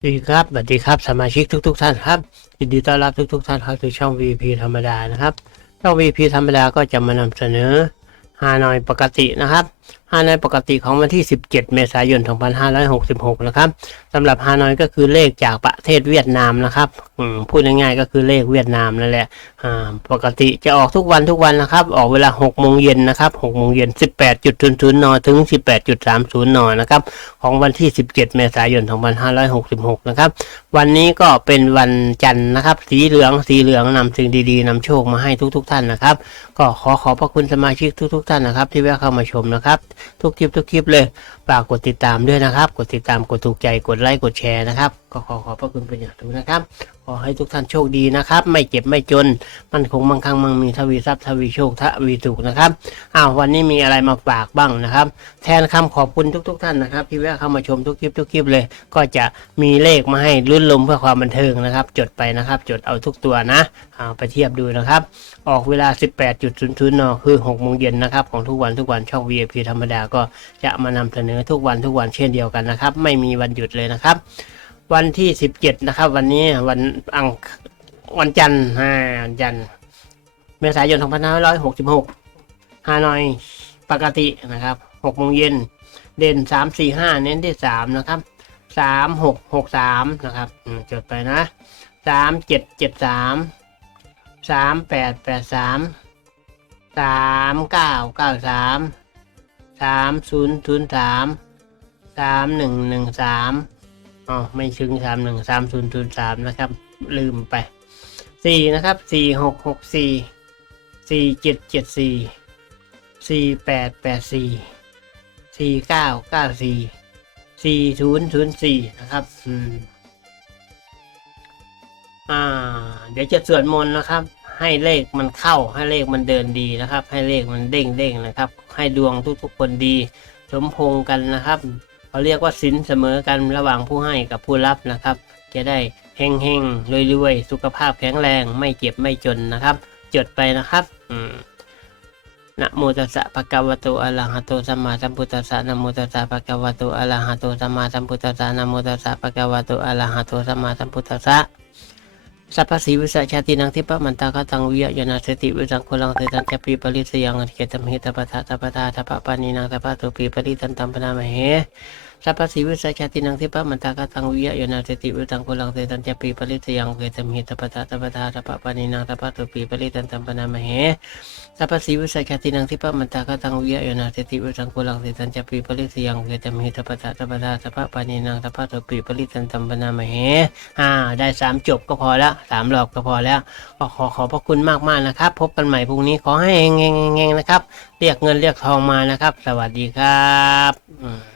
สวัสดีครับสวัสดีครับสมาชิกทุกๆท่านครับยินดีต้อนรับทุก ๆ ท่านเข้าสู่ช่อง VP ธรรมดานะครับช่อง VP ธรรมดาก็จะมานำเสนอฮานอยปกตินะครับ ฮานอยปกติของวันที่ 17 เมษายน 2566 นะครับสำหรับฮานอยก็คือเลขจากประเทศเวียดนามนะครับพูดง่ายๆก็คือเลขเวียดนามนั่นแหละอ่าปกติจะออกทุกวันทุกวันนะครับ ออกเวลา 6 โมงเย็นนะครับ 6 โมงเย็น 18.00 น ถึง 18.30 น นะครับ ของวันที่ 17 เมษายน 2566 นะครับ วันนี้ก็เป็นวันจันทร์นะครับ สีเหลือง สีเหลืองนำสิ่งดีๆนำโชคมาให้ทุกๆ ท่านนะครับ ก็ขอขอบพระคุณสมาชิกทุก ๆ ท่านนะครับ ที่แวะเข้ามาชมนะครับทุกคลิปทุกคลิปเลยฝากกดติดตามด้วยนะครับ กดติดตามกดถูกใจกดไลค์กดแชร์นะครับ ก็ขอขอบพระคุณเป็นอย่างสูงนะครับ ขอให้ทุกท่านโชคดีนะครับ ไม่เจ็บไม่จน มันคงมั่งคั่งมั่งมีทวีทรัพย์ทวีโชคทวีสุขนะครับอ้าววันนี้มีอะไรมาฝากบ้างนะครับ แทนคำขอบคุณทุกๆท่านนะครับที่แวะเข้ามาชมทุกคลิปทุกคลิปเลย ก็จะมีเลขมาให้ลุ้นลมเพื่อความบันเทิงนะครับ จดไปนะครับ จดเอาทุกตัวนะเอาไปเทียบดูนะครับ ออกเวลา 18.00นคือ6โมงเย็นนะครับของทุกวันทุกวันช่อง VIP ธรรมดาก็จะมานำเสนอทุกวันทุกวันเช่นเดียวกันนะครับ ไม่มีวันหยุดเลยนะครับ วันที่สิบเจ็ดนะครับ วันนี้วันอังวันจันทร์วันจันทร์เมษายนสองพันห้าร้อยหกสิบหกฮานอยปกตินะครับหกโมงเย็นเด่นสามสี่ห้าเน้นที่สามนะครับสามหกหกสามนะครับจดไปนะสามเจ็ดเจ็ดสามสามแปดแปดสามสามเก้าเก้าสามสามศูนย์ศูนย์สามสามหนึ่งหนึ่งสาม อ๋อไม่ถึงสามหนึ่งสามศูนย์ศูนย์สามนะครับ ลืมไปสี่นะครับสี่หกหกสี่สี่เจ็ดเจ็ดสี่สี่แปดแปดสี่สี่เก้าเก้าสี่สี่ศูนย์ศูนย์สี่นะครับอืมอ่า เดี๋ยวจะสวดมนต์นะครับ ให้เลขมันเข้าให้เลขมันเดินดีนะครับ ให้เลขมันเด้งเด้งนะครับ ให้ดวงทุกๆคนดี สมพงกันนะครับ เขาเรียกว่าสินเสมอกันระหว่างผู้ให้กับผู้รับนะครับ จะได้เฮงเฮงรวยรวยๆสุขภาพแข็งแรงไม่เจ็บไม่จนนะครับ จดไปนะครับอืมนะโมตัสสะภะคะวะโตอะระหะโตสัมมาสัมพุทธัสสะนะโมตัสสะภะคะวะโตอะระหะโตสัมมาสัมพุทธัสสะนะโมตัสสะภะคะวะโตอะระหะโตสัมมาสัมพุทธัสสะ สัพพสีวิสัชาตินังทิปะมันตากตังวิยยนาสติวิสังคุลังเตตันจะปีปริสยังเกตมหิตปะทะตปะทาทปะปานีนังตปะตุปีปริตันตัมปนามเหสัพพสีวิสัชตินังทิปะมันตากตังวิยยนาสติวิสังโคลังเตตันจะปีปริสยังเกตมิตปะทะตปะทาทปะปานีนังตปะตุปีปริตันตัมปนามเหสัพพสีวิสัชตินังทิปะมันตากตังวิยยนาสติวิสังโคลังเตตันจะปีปริสยังเกตมิตปะทะตปะทาทปะปานีนังตปะตุปีปริตันตัมปนามเหอ่าได้สามจบก็พอแล้วสามรอบก็พอแล้วก็ขอขอบพระคุณมากมากนะครับ พบกันใหม่พรุ่งนี้ขอให้เงงๆๆๆนะครับ เรียกเงินเรียกทองมานะครับ สวัสดีครับอืม